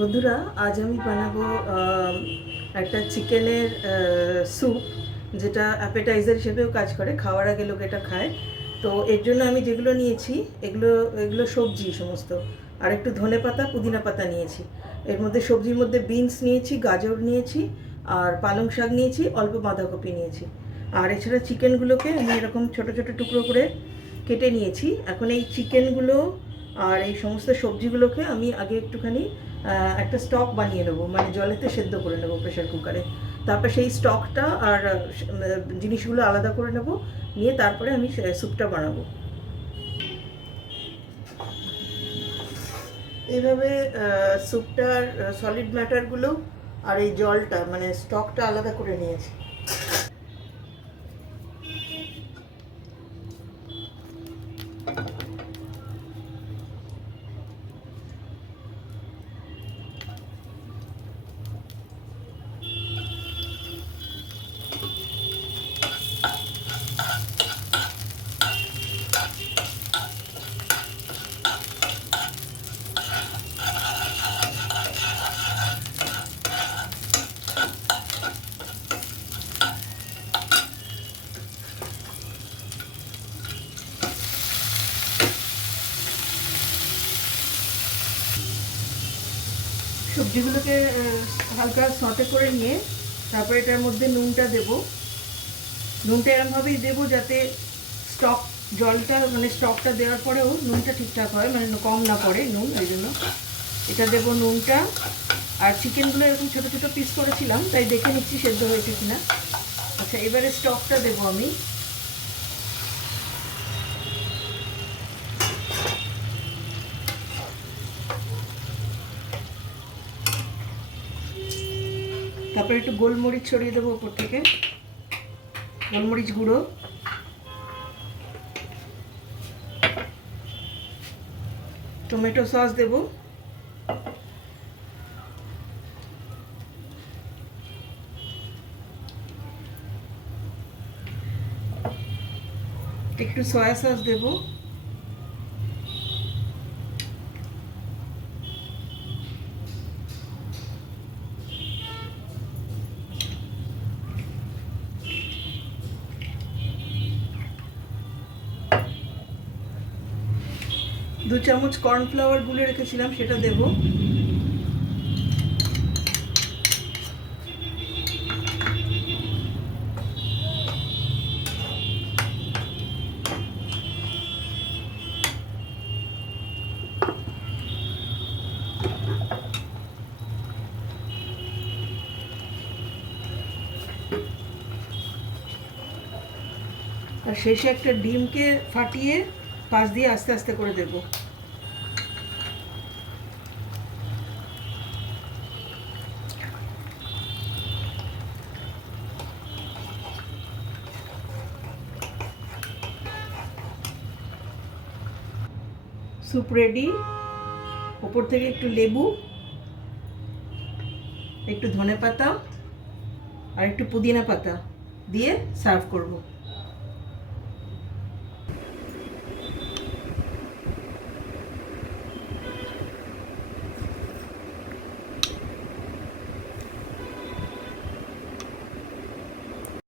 বন্ধুরা, আজ আমি বানাবো একটা চিকেনের স্যুপ, যেটা অ্যাপেটাইজার হিসেবেও কাজ করে। খাওয়ার আগে লোক এটা খায়। তো এর জন্য আমি যেগুলো নিয়েছি, এগুলো এগুলো সবজি সমস্ত। আর একটু ধনেপাতা, পুদিনা পাতা নিয়েছি। এর মধ্যে সবজির মধ্যে বিনস নিয়েছি, গাজর নিয়েছি, আর পালং শাক নিয়েছি, অল্প বাঁধাকপি নিয়েছি। আর এছাড়া চিকেনগুলোকে আমি এরকম ছোট ছোট টুকরো করে কেটে নিয়েছি। এখন এই চিকেনগুলো আর এই সমস্ত সবজিগুলোকে আমি আগে একটুখানি একটা স্টক বানিয়ে নেবো, মানে জলেতে সেদ্ধ করে নেবো প্রেশার কুকারে। তারপর সেই স্টকটা আর জিনিসগুলো আলাদা করে নেব, নিয়ে তারপরে আমি স্যুপটা বানাবো। এইভাবে স্যুপটার সলিড ম্যাটারগুলো আর এই জলটা, মানে স্টকটা আলাদা করে নিয়েছি। সবজিগুলোকে হালকা সটে করে নিয়ে তারপরে এটার মধ্যে নুনটা দেব। নুনটা এরমভাবেই দেবো যাতে স্টক জলটা, মানে স্টকটা দেওয়ার পরেও নুনটা ঠিকঠাক হয়, মানে কম না পড়ে নুন। ওই জন্য এটা দেবো নুনটা। আর চিকেনগুলো এরকম ছোটো ছোটো পিস করেছিলাম, তাই দেখে নিচ্ছি সেদ্ধ হয়েছে কিনা। আচ্ছা, এবারে স্টকটা দেবো আমি। তারপরে একটু গোলমরিচ ছড়িয়ে দেবো ওপর থেকে, গোলমরিচ গুঁড়ো। টমেটো সস দেবো। একটু সয়া সস দেবো। দু চামচ কর্নফ্লাওয়ার গুলে রেখেছিলাম, সেটা দেবো। আর শেষে একটা ডিমকে ফাটিয়ে পাশ দিয়ে আস্তে আস্তে করে দেবো। Soup ready. ওপর থেকে একটু লেবু, একটু ধনেপাতা আর একটু পুদিনা পাতা দিয়ে সার্ভ করব।